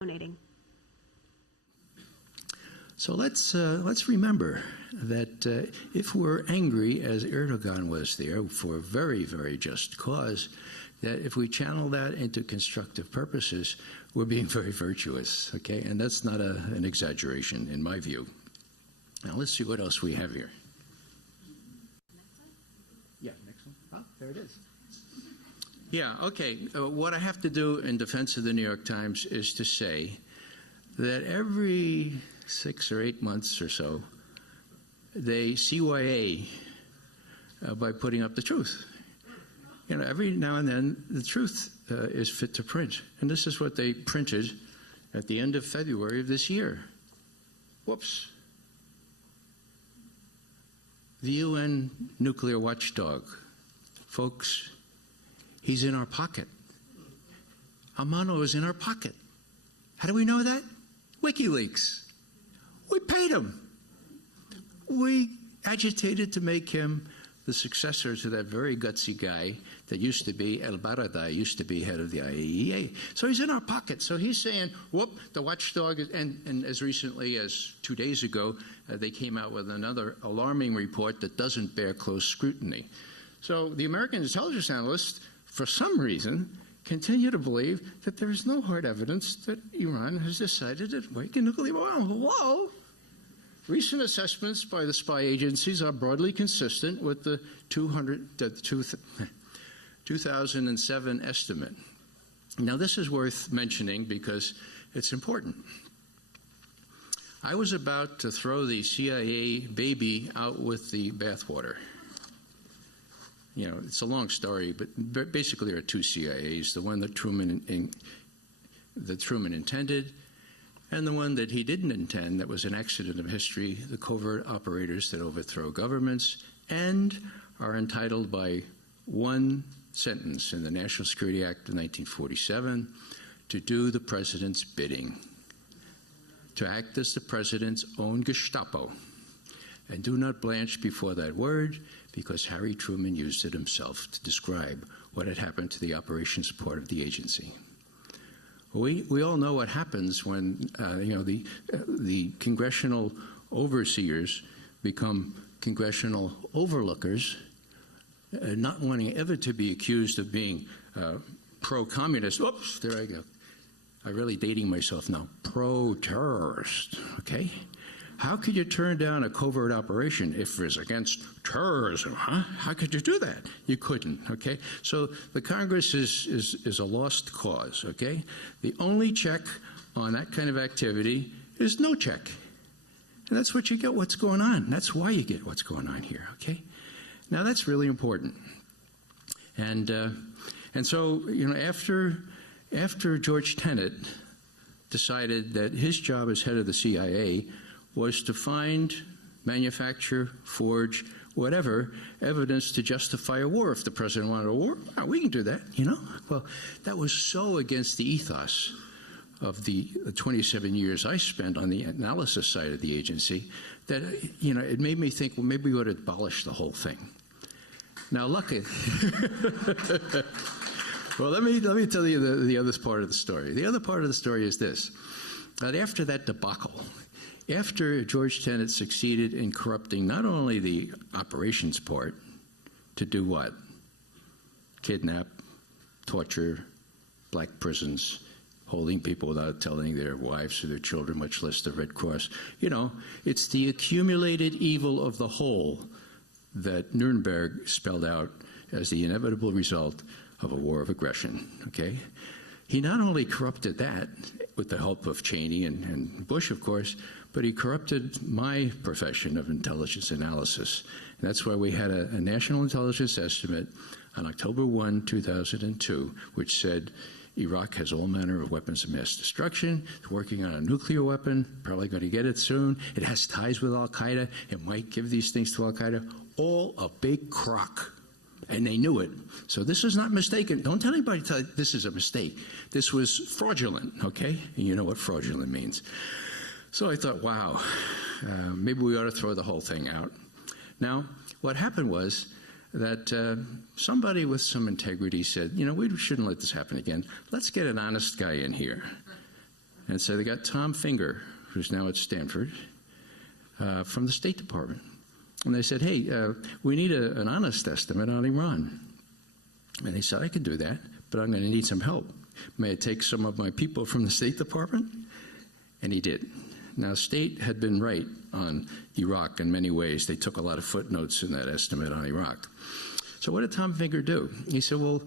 donating. So let's remember that if we're angry, as Erdogan was there, for a very, very just cause, that if we channel that into constructive purposes, we're being very virtuous, okay? And that's not an exaggeration in my view. Now let's see what else we have here. Yeah, next one. Oh, there it is. Yeah, okay. What I have to do in defense of the New York Times is to say that every 6 or 8 months or so, they CYA by putting up the truth. You know, every now and then, the truth is fit to print. And this is what they printed at the end of February of this year. Whoops. The UN nuclear watchdog. Folks, he's in our pocket. Amano is in our pocket. How do we know that? WikiLeaks. We paid him. We agitated to make him the successor to that very gutsy guy that used to be, El Baradei, used to be head of the IAEA. So he's in our pocket. So he's saying, whoop, the watchdog, and as recently as 2 days ago, they came out with another alarming report that doesn't bear close scrutiny. So the American intelligence analysts, for some reason, continue to believe that there is no hard evidence that Iran has decided to make a nuclear bomb. Hello? Recent assessments by the spy agencies are broadly consistent with the 2007 estimate. Now, this is worth mentioning because it's important. I was about to throw the CIA baby out with the bathwater. You know, it's a long story, but basically there are two CIAs, the one that Truman intended, and the one that he didn't intend, that was an accident of history, the covert operators that overthrow governments and are entitled by one sentence in the National Security Act of 1947 to do the president's bidding, to act as the president's own Gestapo. And do not blanch before that word, because Harry Truman used it himself to describe what had happened to the operations part of the agency. We all know what happens when the congressional overseers become congressional overlookers, not wanting ever to be accused of being pro-communist. Oops, there I go. I'm really dating myself now. Pro-terrorist, okay? How could you turn down a covert operation if it's against terrorism, huh? How could you do that? You couldn't, okay? So the Congress is a lost cause, okay? The only check on that kind of activity is no check. And that's what you get, what's going on. That's why you get what's going on here, okay? Now that's really important. And so, you know, after George Tenet decided that his job as head of the CIA was to find, manufacture, forge, whatever evidence to justify a war. If the president wanted a war, we can do that, you know? Well, that was so against the ethos of the 27 years I spent on the analysis side of the agency that, you know, it made me think, well, maybe we ought to abolish the whole thing. Now, luckily, well, let me tell you the other part of the story. The other part of the story is this, that after that debacle, after George Tenet succeeded in corrupting not only the operations part to do what? Kidnap, torture, black prisons, holding people without telling their wives or their children, much less the Red Cross. You know, it's the accumulated evil of the whole that Nuremberg spelled out as the inevitable result of a war of aggression, okay? He not only corrupted that with the help of Cheney and Bush, of course, but he corrupted my profession of intelligence analysis. And that's why we had a national intelligence estimate on October 1, 2002, which said Iraq has all manner of weapons of mass destruction. It's working on a nuclear weapon, probably going to get it soon. It has ties with Al-Qaeda. It might give these things to Al-Qaeda. All a big crock. And they knew it. So this is not mistaken. Don't tell anybody this is a mistake. This was fraudulent, okay? And you know what fraudulent means. So I thought, wow, maybe we ought to throw the whole thing out. Now, what happened was that somebody with some integrity said, you know, we shouldn't let this happen again. Let's get an honest guy in here. And so they got Tom Finger, who's now at Stanford, from the State Department. And they said, hey, we need an honest estimate on Iran. And he said, I can do that, but I'm going to need some help. May I take some of my people from the State Department? And he did. Now, State had been right on Iraq in many ways. They took a lot of footnotes in that estimate on Iraq. So what did Tom Finger do? He said, well,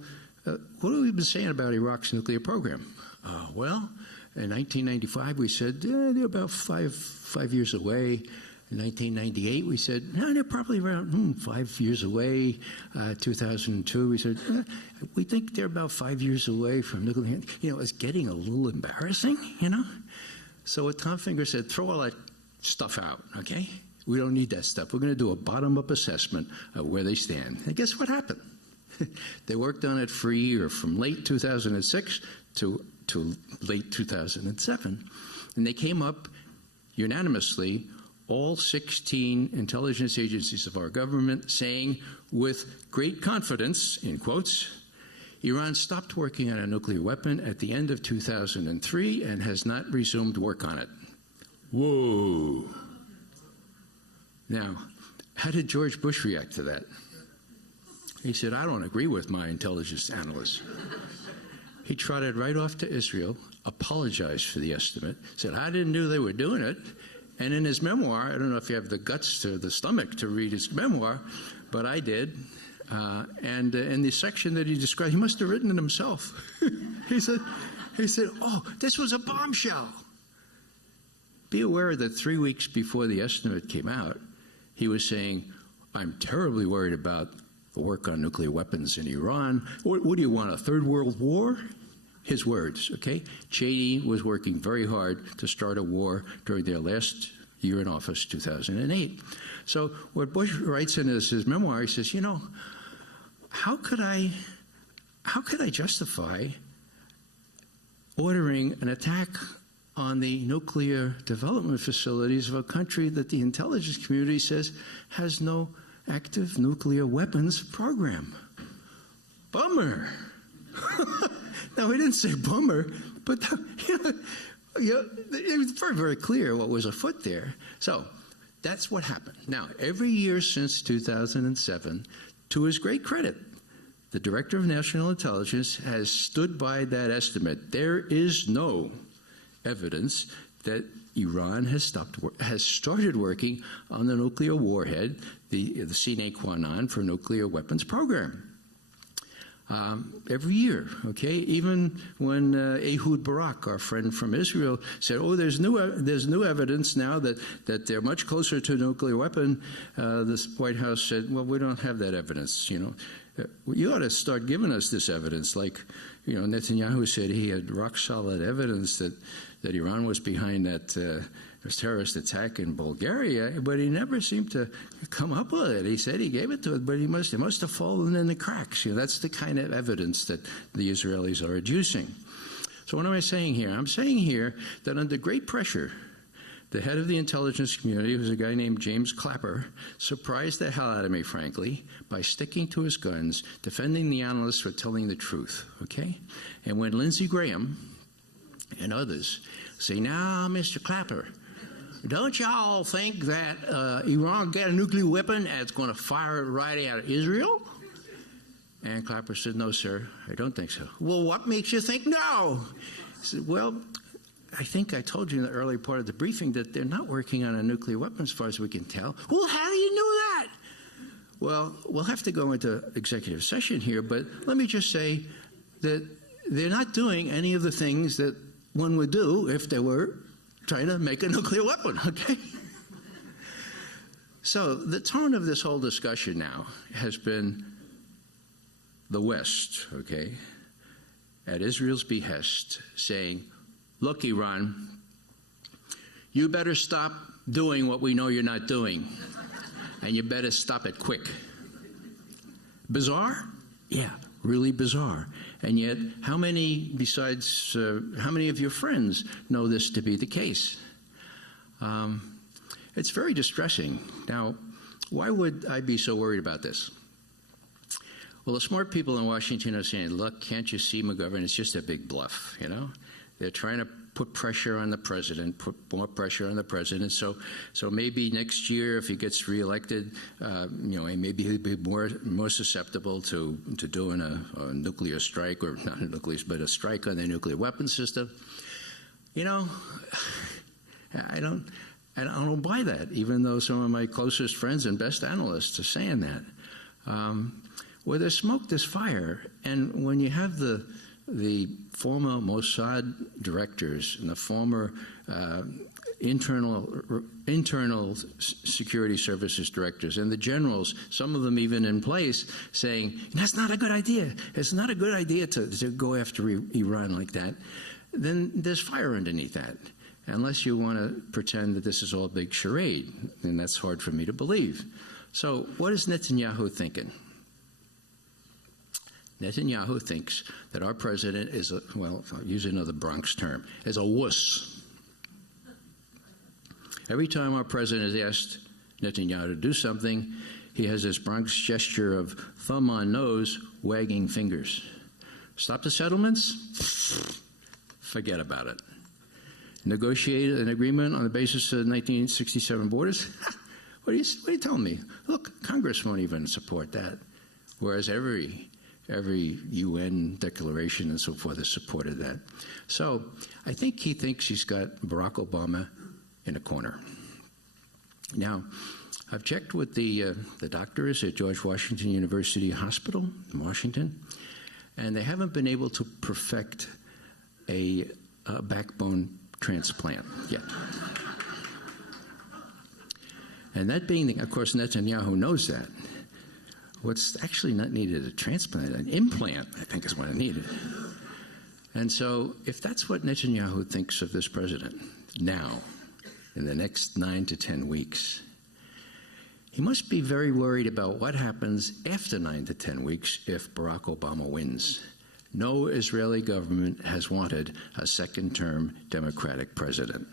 what have we been saying about Iraq's nuclear program? Well, in 1995, we said they're about five years away. In 1998, we said, no, they're probably around 5 years away. 2002, we said, we think they're about 5 years away from nuclear. You know, it's getting a little embarrassing, you know? So what Tom Finger said, throw all that stuff out, okay? We don't need that stuff. We're going to do a bottom-up assessment of where they stand. And guess what happened? They worked on it for a year, from late 2006 to late 2007. And they came up unanimously, all 16 intelligence agencies of our government, saying with great confidence, in quotes, Iran stopped working on a nuclear weapon at the end of 2003 and has not resumed work on it. Whoa. Now, how did George Bush react to that? He said, I don't agree with my intelligence analysts. He trotted right off to Israel, apologized for the estimate, said, I didn't know they were doing it. And in his memoir, I don't know if you have the guts or the stomach to read his memoir, but I did. And in the section that he described, he must have written it himself. He said, oh, this was a bombshell. Be aware that 3 weeks before the estimate came out, he was saying, I'm terribly worried about the work on nuclear weapons in Iran. What do you want, a third world war? His words, okay? Cheney was working very hard to start a war during their last year in office, 2008. So what Bush writes in his memoir, he says, you know, how could I justify ordering an attack on the nuclear development facilities of a country that the intelligence community says has no active nuclear weapons program? Bummer. No, he didn't say bummer, but it was very, very clear what was afoot there. So that's what happened. Now, every year since 2007, to his great credit, the Director of National Intelligence has stood by that estimate. There is no evidence that Iran has started working on the nuclear warhead, the sine qua non for nuclear weapons program. Every year, okay? Even when Ehud Barak, our friend from Israel, said, oh, there's new evidence now that they're much closer to a nuclear weapon, this White House said, well, we don't have that evidence, you know. You ought to start giving us this evidence. Like, you know, Netanyahu said he had rock-solid evidence that Iran was behind that terrorist attack in Bulgaria, but he never seemed to come up with it. He said he gave it to it, but it must have fallen in the cracks. You know, that's the kind of evidence that the Israelis are adducing. So what am I saying here? I'm saying here that under great pressure, the head of the intelligence community, who's a guy named James Clapper, surprised the hell out of me, frankly, by sticking to his guns, defending the analysts for telling the truth, okay? And when Lindsey Graham and others say, now, Mr. Clapper, don't y'all think that Iran got a nuclear weapon and it's going to fire it right out of Israel? And Clapper said, no, sir, I don't think so. Well, what makes you think no? He said, well, I think I told you in the early part of the briefing that they're not working on a nuclear weapon as far as we can tell. Well, how do you know that? Well, we'll have to go into executive session here, but let me just say that they're not doing any of the things that one would do if they were trying to make a nuclear weapon, okay? So the tone of this whole discussion now has been the West, okay, at Israel's behest, saying, look, Iran, you better stop doing what we know you're not doing, and you better stop it quick. Bizarre? Yeah, really bizarre. And yet, how many of your friends know this to be the case? It's very distressing. Now, why would I be so worried about this? Well, the smart people in Washington are saying, look, can't you see, McGovern, it's just a big bluff, you know? They're trying to put pressure on the president, put more pressure on the president. So maybe next year, if he gets reelected, maybe he'll be more susceptible to doing a nuclear strike, or not a nuclear, but a strike on the nuclear weapons system. I don't buy that, even though some of my closest friends and best analysts are saying that. Where there's smoke, there's fire, and when you have the former Mossad directors and the former internal security services directors and the generals, some of them even in place, saying, that's not a good idea. It's not a good idea to go after Iran like that. Then there's fire underneath that. Unless you want to pretend that this is all a big charade, and that's hard for me to believe. So what is Netanyahu thinking? Netanyahu thinks that our president is, I'll use another Bronx term, is a wuss. Every time our president is asked Netanyahu to do something, he has this Bronx gesture of thumb on nose, wagging fingers. Stop the settlements? Forget about it. Negotiate an agreement on the basis of 1967 borders? What are you telling me? Look, Congress won't even support that, whereas every UN declaration and so forth has supported that. So I think he thinks he's got Barack Obama in a corner. Now, I've checked with the doctors at George Washington University Hospital in Washington, and they haven't been able to perfect a backbone transplant yet. And that being, of course, Netanyahu knows that. What's actually not needed a transplant, an implant, I think is what I needed. And so if that's what Netanyahu thinks of this president now, in the next 9 to 10 weeks, he must be very worried about what happens after 9 to 10 weeks if Barack Obama wins. No Israeli government has wanted a second-term Democratic president.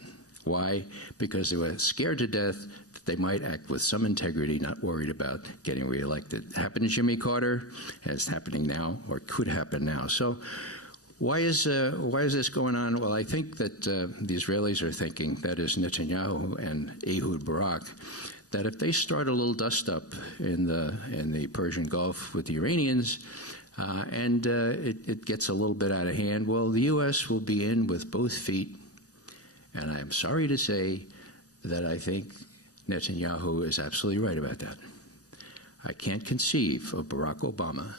Why? Because they were scared to death that they might act with some integrity, not worried about getting reelected. It happened to Jimmy Carter, and it's happening now, or could happen now. So why is this going on? Well, I think that the Israelis are thinking, that is Netanyahu and Ehud Barak, that if they start a little dust-up in the Persian Gulf with the Iranians, and it gets a little bit out of hand, well, the U.S. will be in with both feet. And I am sorry to say that I think Netanyahu is absolutely right about that. I can't conceive of Barack Obama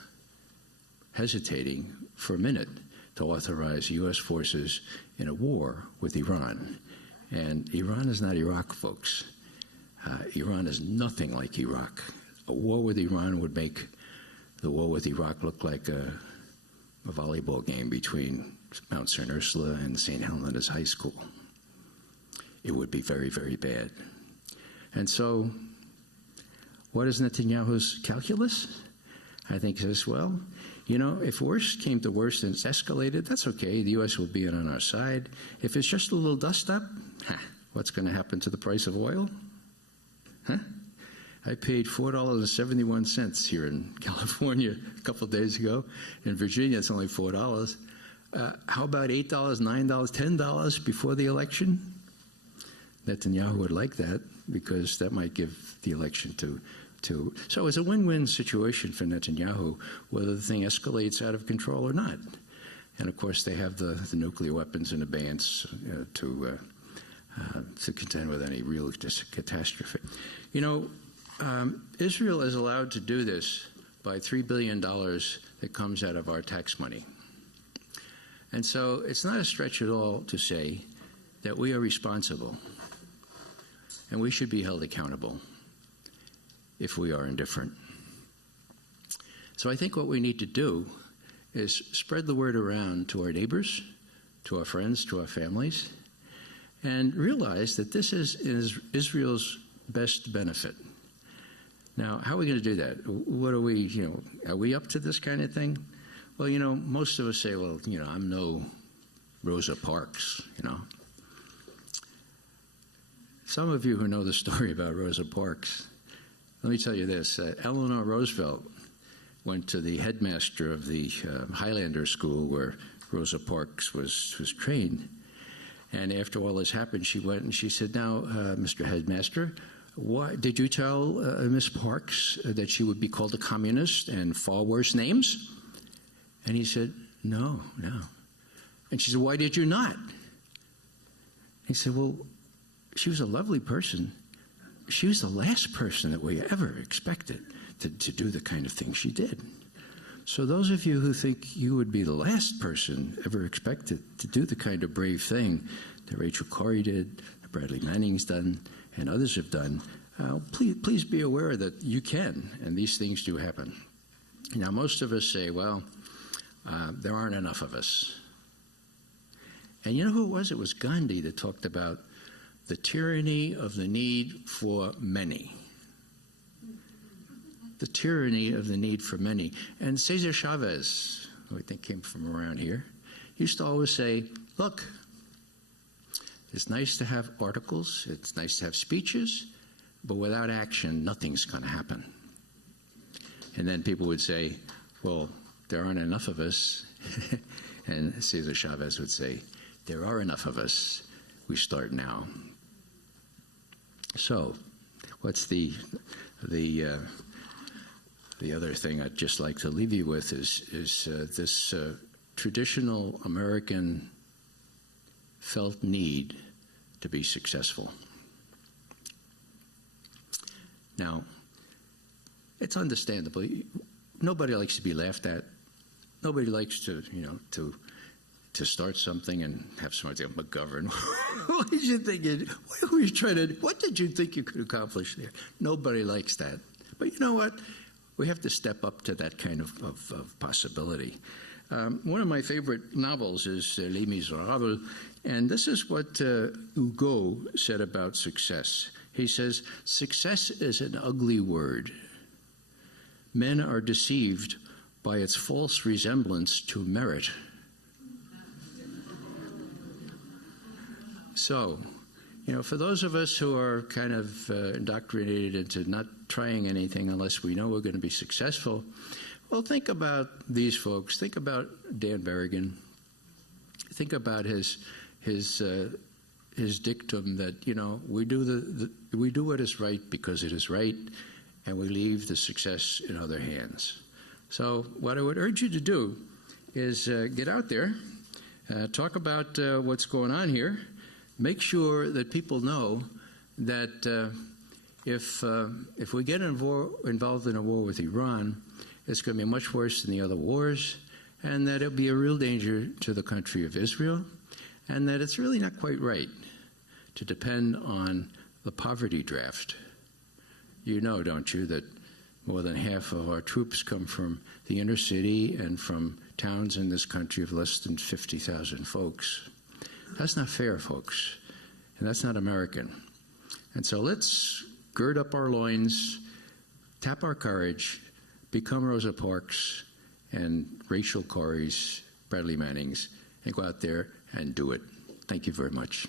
hesitating for a minute to authorize U.S. forces in a war with Iran. And Iran is not Iraq, folks. Iran is nothing like Iraq. A war with Iran would make the war with Iraq look like a volleyball game between Mount St. Ursula and St. Helena's High School. It would be very, very bad. And so what is Netanyahu's calculus? I think he says, well, if worse came to worse and it's escalated, that's okay. The U.S. will be on our side. If it's just a little dust-up, what's going to happen to the price of oil? I paid $4.71 here in California a couple of days ago. In Virginia, it's only $4. How about $8, $9, $10 before the election? Netanyahu would like that because that might give the election to. So it's a win-win situation for Netanyahu, whether the thing escalates out of control or not. And of course, they have the nuclear weapons in abeyance to contend with any real catastrophe. Israel is allowed to do this by $3 billion that comes out of our tax money. And so it's not a stretch at all to say that we are responsible and we should be held accountable if we are indifferent. So I think what we need to do is spread the word around to our neighbors, to our friends, to our families, and realize that this is Israel's best benefit. Now, how are we going to do that? What are we up to this kind of thing? Well, most of us say, well, I'm no Rosa Parks, Some of you who know the story about Rosa Parks, let me tell you this. Eleanor Roosevelt went to the headmaster of the Highlander School where Rosa Parks was trained. And after all this happened, she went and she said, now, Mr. Headmaster, did you tell Miss Parks that she would be called a communist and far worse names? And he said, no. And she said, why did you not? He said, well, she was a lovely person. She was the last person that we ever expected to do the kind of thing she did. So those of you who think you would be the last person ever expected to do the kind of brave thing that Rachel Corrie did, that Bradley Manning's done, and others have done, please be aware that you can, and these things do happen. Now, most of us say, well, there aren't enough of us. And you know who it was? It was Gandhi that talked about the tyranny of the need for many. The tyranny of the need for many. And Cesar Chavez, who I think came from around here, used to always say, look, it's nice to have articles, it's nice to have speeches, but without action, nothing's going to happen. And then people would say, well, there aren't enough of us. And Cesar Chavez would say, there are enough of us. We start now. So, what's the other thing I'd just like to leave you with is this traditional American felt need to be successful. Now, it's understandable. Nobody likes to be laughed at. Nobody likes to start something and have somebody say, McGovern, what did you think? What did you think you could accomplish there? Nobody likes that. But you know what? We have to step up to that kind of possibility. One of my favorite novels is Les Miserables, and this is what Hugo said about success. He says, success is an ugly word. Men are deceived by its false resemblance to merit. So, for those of us who are kind of indoctrinated into not trying anything unless we know we're going to be successful, well, think about these folks. Think about Dan Berrigan. Think about his dictum that we do what is right because it is right, and we leave the success in other hands. So, what I would urge you to do is get out there, talk about what's going on here. Make sure that people know that if we get involved in a war with Iran, it's going to be much worse than the other wars, and that it'll be a real danger to the country of Israel, and that it's really not quite right to depend on the poverty draft. You know, don't you, that more than half of our troops come from the inner city and from towns in this country of less than 50,000 folks. That's not fair, folks, and that's not American. And so let's gird up our loins, tap our courage, become Rosa Parks and Rachel Corrie's, Bradley Manning's, and go out there and do it. Thank you very much.